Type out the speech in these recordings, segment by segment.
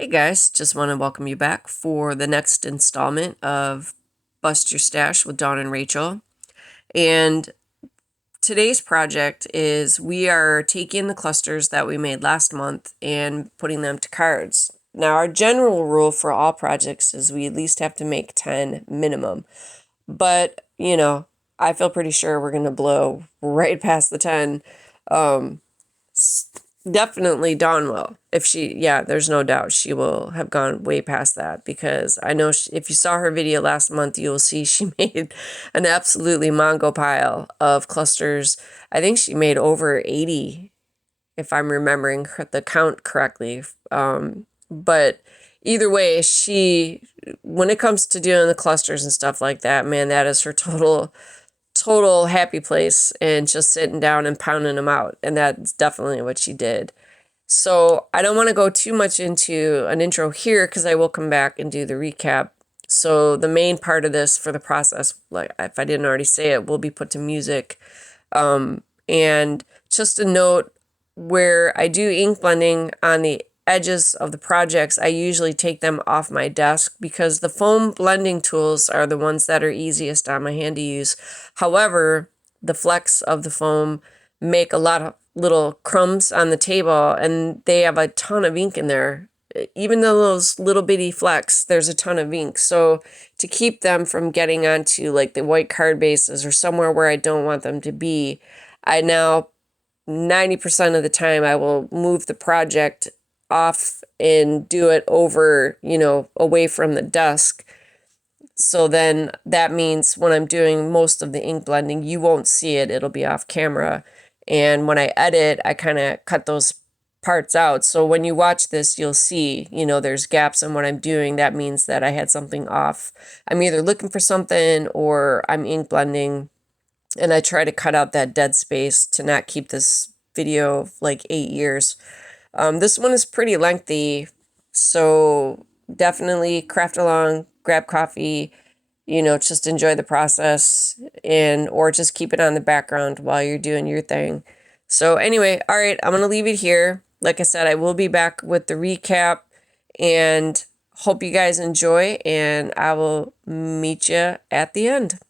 Hey guys, just want to welcome you back for the next installment of Bust Your Stash with Dawn and Rachel. And today's project is we are taking the clusters that we made last month and putting them to cards. Now, our general rule for all projects is we at least have to make 10 minimum. But, I feel pretty sure we're going to blow right past the 10. Definitely Dawn will. There's no doubt she will have gone way past that, because I know if you saw her video last month, you'll see she made an absolutely mongo pile of clusters. I think she made over 80, if I'm remembering the count correctly. But either way, when it comes to doing the clusters and stuff like that, man, that is her total happy place, and just sitting down and pounding them out. And that's definitely what she did. So I don't want to go too much into an intro here, because I will come back and do the recap. So the main part of this for the process, like if I didn't already say it, will be put to music. And just a note, where I do ink blending on the edges of the projects, I usually take them off my desk, because the foam blending tools are the ones that are easiest on my hand to use. However, the flecks of the foam make a lot of little crumbs on the table, and they have a ton of ink in there. Even though those little bitty flecks, there's a ton of ink. So to keep them from getting onto like the white card bases or somewhere where I don't want them to be, I now 90% of the time I will move the project off and do it over, away from the desk. So then that means when I'm doing most of the ink blending, you won't see it. It'll be off camera. And when I edit, I kind of cut those parts out. So when you watch this, you'll see, there's gaps in what I'm doing. That means that I had something off. I'm either looking for something or I'm ink blending. And I try to cut out that dead space to not keep this video like 8 years. This one is pretty lengthy, so definitely craft along, grab coffee, just enjoy the process, or just keep it on the background while you're doing your thing. So anyway, all right, I'm going to leave it here. Like I said, I will be back with the recap, and hope you guys enjoy, and I will meet you at the end.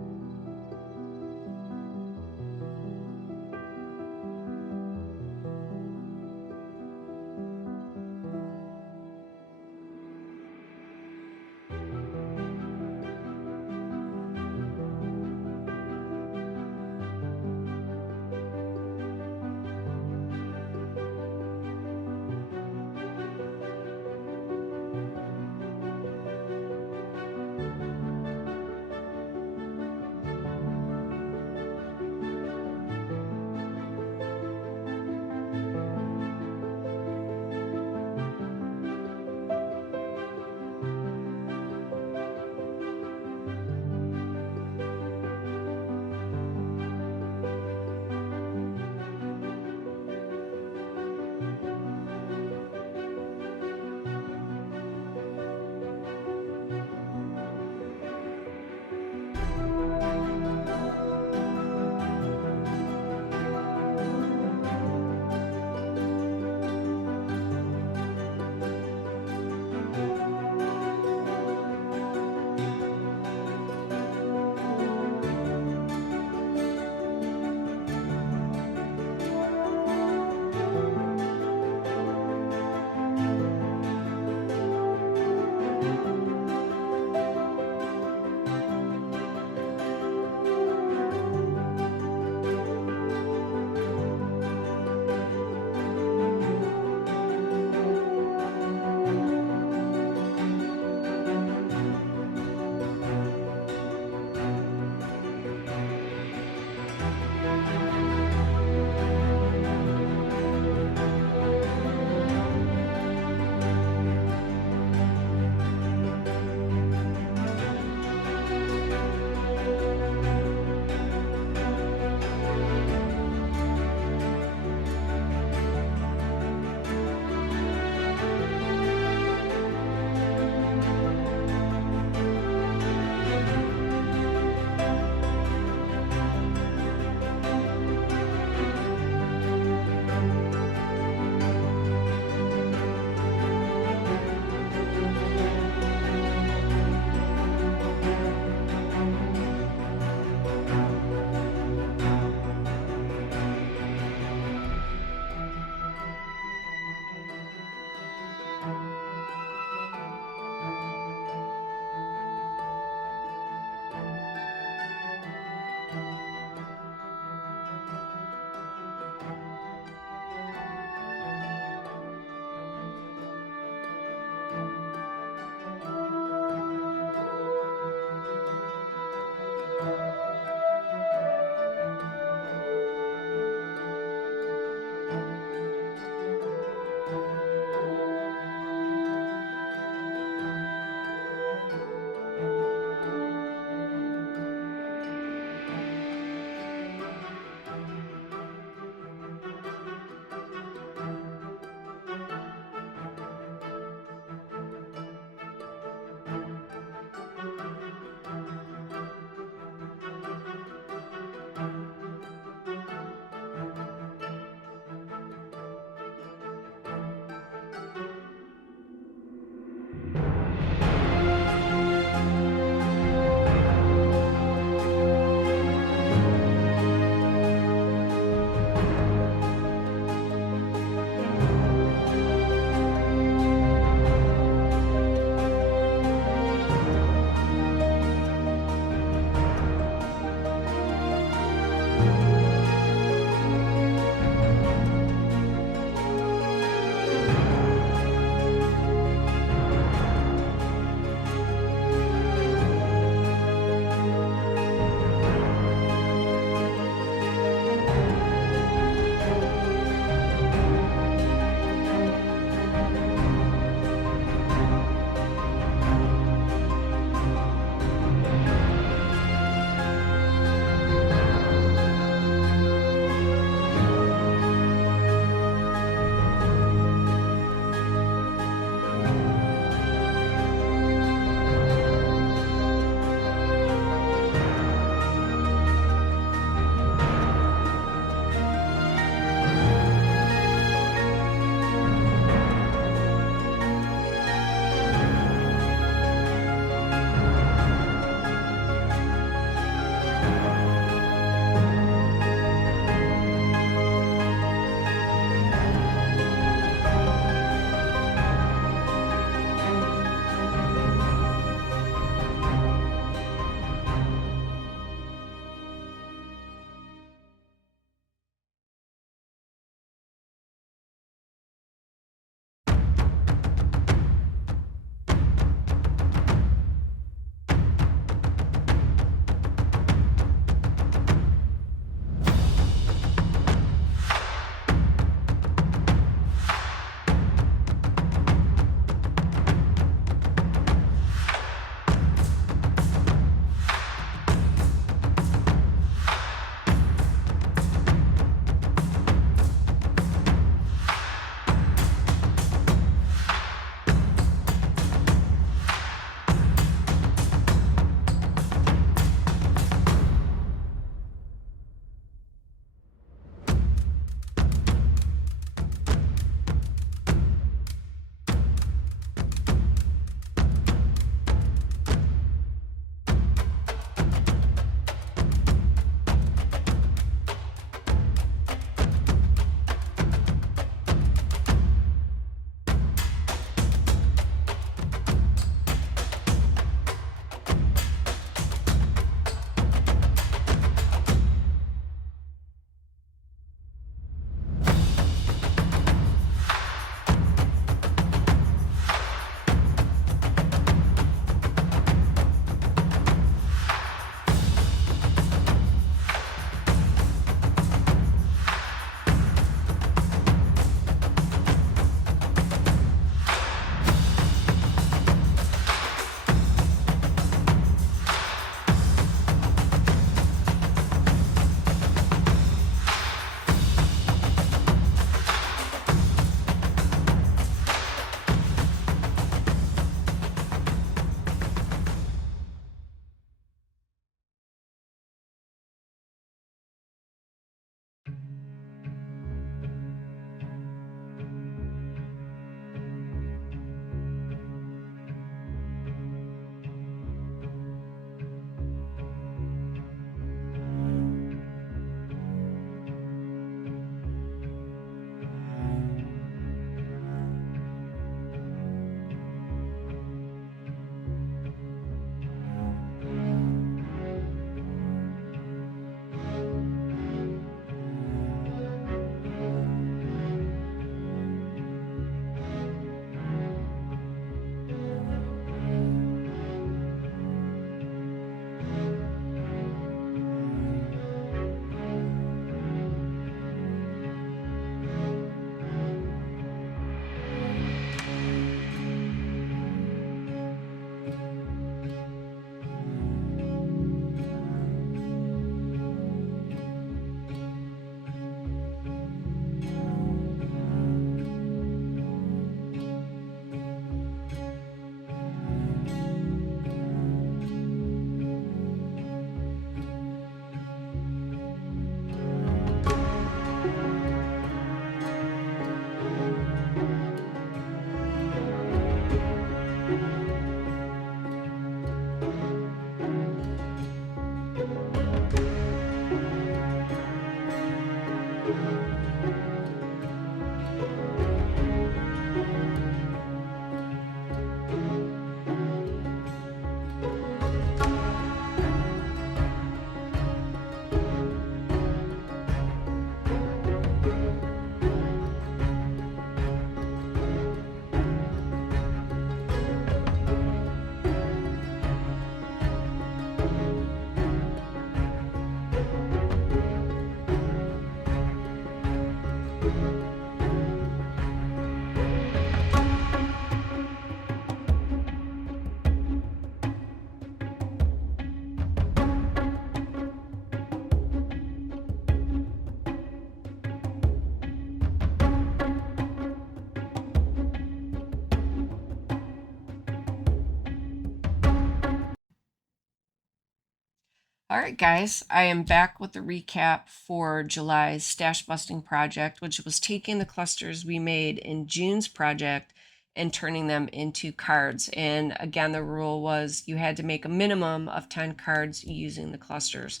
All right, guys, I am back with the recap for July's stash busting project, which was taking the clusters we made in June's project and turning them into cards. And again, the rule was you had to make a minimum of 10 cards using the clusters.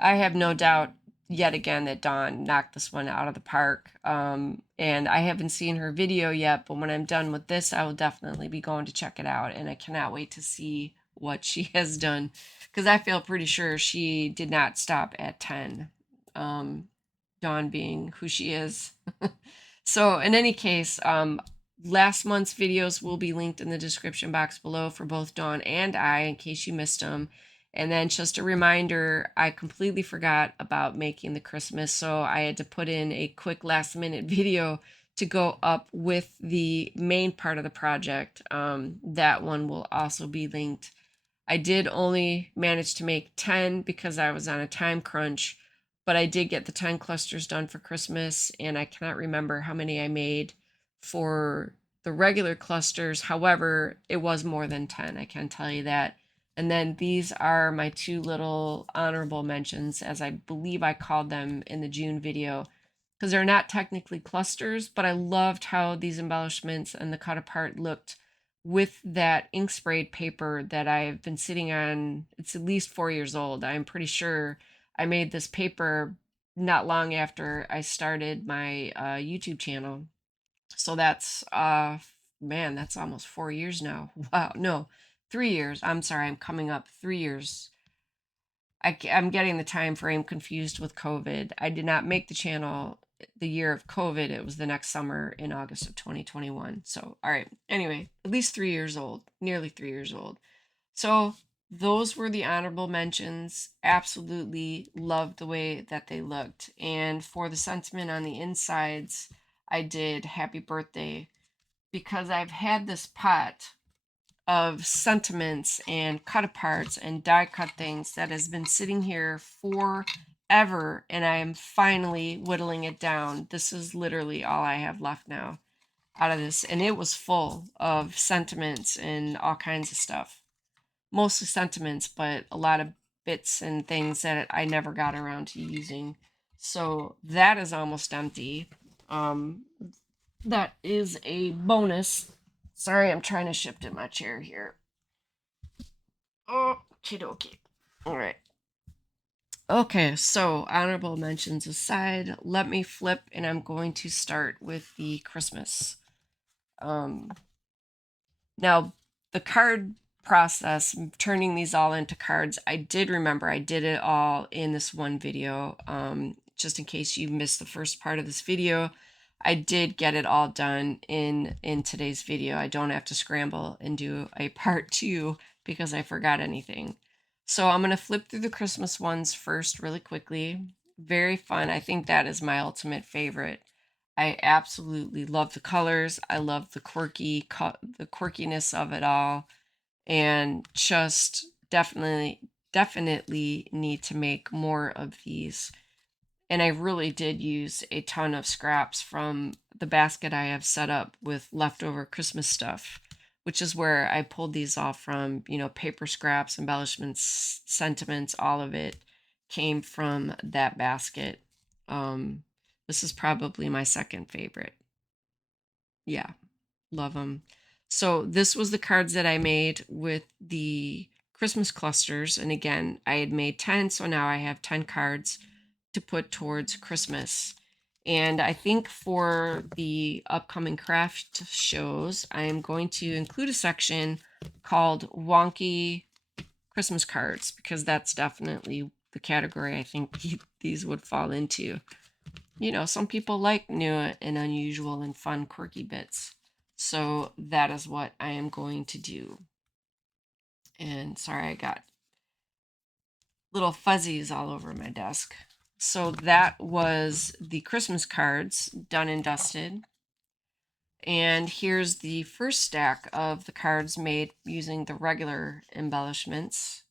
I have no doubt yet again that Dawn knocked this one out of the park. And I haven't seen her video yet, but when I'm done with this, I will definitely be going to check it out. And I cannot wait to see what she has done because I feel pretty sure she did not stop at 10. Dawn being who she is. So in any case, last month's videos will be linked in the description box below for both Dawn and I in case you missed them. And then just a reminder, I completely forgot about making the Christmas, so I had to put in a quick last minute video to go up with the main part of the project. That one will also be linked. I did only manage to make 10 because I was on a time crunch, but I did get the 10 clusters done for Christmas, and I cannot remember how many I made for the regular clusters. However, it was more than 10, I can tell you that. And then these are my two little honorable mentions, as I believe I called them in the June video, because they're not technically clusters, but I loved how these embellishments and the cut apart looked with that ink sprayed paper that I've been sitting on. It's at least 4 years old. I'm pretty sure I made this paper not long after I started my YouTube channel. So that's, man, that's almost 4 years now. Wow, no, 3 years. I'm sorry, I'm coming up 3 years. I'm getting the time frame confused with COVID. I did not make the channel the year of COVID. It was the next summer in August of 2021. So, all right. Anyway, at least 3 years old, nearly 3 years old. So, those were the honorable mentions. Absolutely loved the way that they looked. And for the sentiment on the insides, I did happy birthday because I've had this pot of sentiments and cut aparts and die cut things that has been sitting here forever, and I am finally whittling it down. This is literally all I have left now out of this, and it was full of sentiments and all kinds of stuff. Mostly sentiments, but a lot of bits and things that I never got around to using. So that is almost empty. Um, that is a bonus. Sorry, I'm trying to shift in my chair here. Oh, okie All right. Okay, so honorable mentions aside, let me flip and I'm going to start with the Christmas. Now, the card process, turning these all into cards, I did remember I did it all in this one video. Just in case you missed the first part of this video, I did get it all done in today's video. I don't have to scramble and do a part two because I forgot anything. So I'm going to flip through the Christmas ones first really quickly. Very fun. I think that is my ultimate favorite. I absolutely love the colors. I love the quirkiness of it all, and just definitely need to make more of these. And I really did use a ton of scraps from the basket I have set up with leftover Christmas stuff, which is where I pulled these off from. You know, paper scraps, embellishments, sentiments, all of it came from that basket. This is probably my second favorite. Yeah, love them. So this was the cards that I made with the Christmas clusters. And again, I had made 10, so now I have 10 cards to put towards Christmas. And I think for the upcoming craft shows, I am going to include a section called Wonky Christmas Cards, because that's definitely the category I think these would fall into. You know, some people like new and unusual and fun, quirky bits. So that is what I am going to do. And sorry, I got little fuzzies all over my desk. So that was the Christmas cards done and dusted. And here's the first stack of the cards made using the regular embellishments.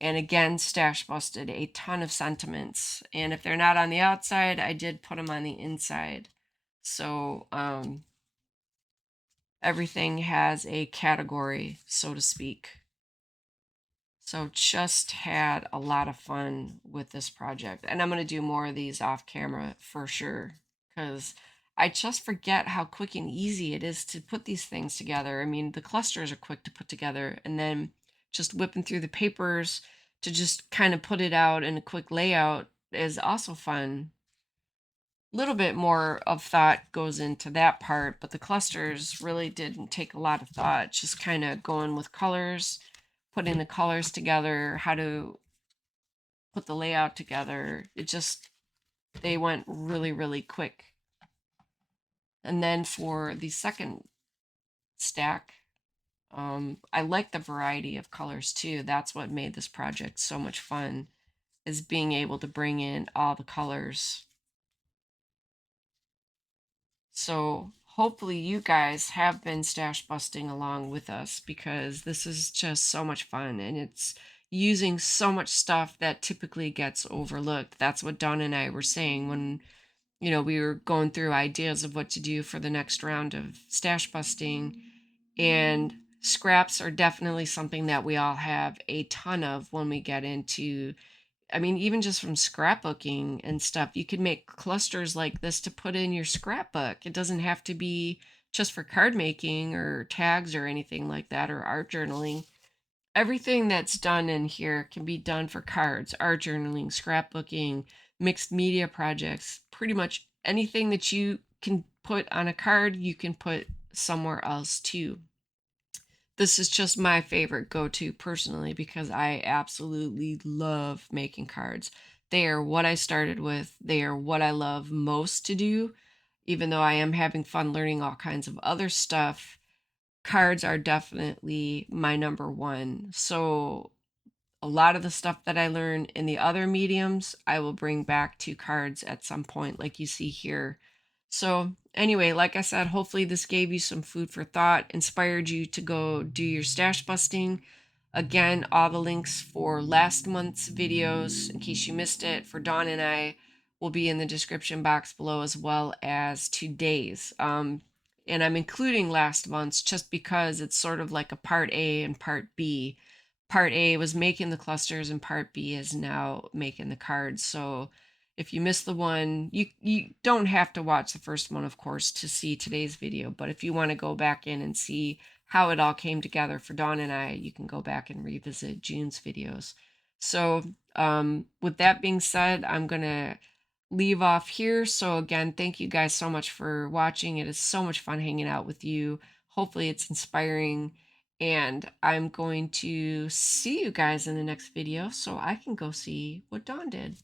And again, stash busted a ton of sentiments. And if they're not on the outside, I did put them on the inside. So everything has a category, so to speak. So just had a lot of fun with this project. And I'm going to do more of these off camera for sure, because I just forget how quick and easy it is to put these things together. I mean, the clusters are quick to put together, and then just whipping through the papers to just kind of put it out in a quick layout is also fun. Little bit more of thought goes into that part, but the clusters really didn't take a lot of thought. Just kind of going with colors, putting the colors together, how to put the layout together. It just, they went really, really quick. And then for the second stack, I like the variety of colors too. That's what made this project so much fun, is being able to bring in all the colors. So hopefully you guys have been stash busting along with us, because this is just so much fun, and it's using so much stuff that typically gets overlooked. That's what Don and I were saying when, we were going through ideas of what to do for the next round of stash busting. And scraps are definitely something that we all have a ton of when we get into, I mean, even just from scrapbooking and stuff, you could make clusters like this to put in your scrapbook. It doesn't have to be just for card making or tags or anything like that, or art journaling. Everything that's done in here can be done for cards, art journaling, scrapbooking, mixed media projects. Pretty much anything that you can put on a card, you can put somewhere else too. This is just my favorite go-to personally, because I absolutely love making cards. They are what I started with. They are what I love most to do. Even though I am having fun learning all kinds of other stuff, cards are definitely my number one. So a lot of the stuff that I learn in the other mediums, I will bring back to cards at some point, like you see here. So, anyway, like I said, hopefully this gave you some food for thought, inspired you to go do your stash busting. Again, all the links for last month's videos, in case you missed it, for Dawn and I, will be in the description box below, as well as today's. And I'm including last month's just because it's sort of like a part A and part B. Part A was making the clusters, and part B is now making the cards. So if you missed the one, you don't have to watch the first one, of course, to see today's video. But if you want to go back in and see how it all came together for Dawn and I, you can go back and revisit June's videos. So with that being said, I'm going to leave off here. So again, thank you guys so much for watching. It is so much fun hanging out with you. Hopefully it's inspiring. And I'm going to see you guys in the next video so I can go see what Dawn did.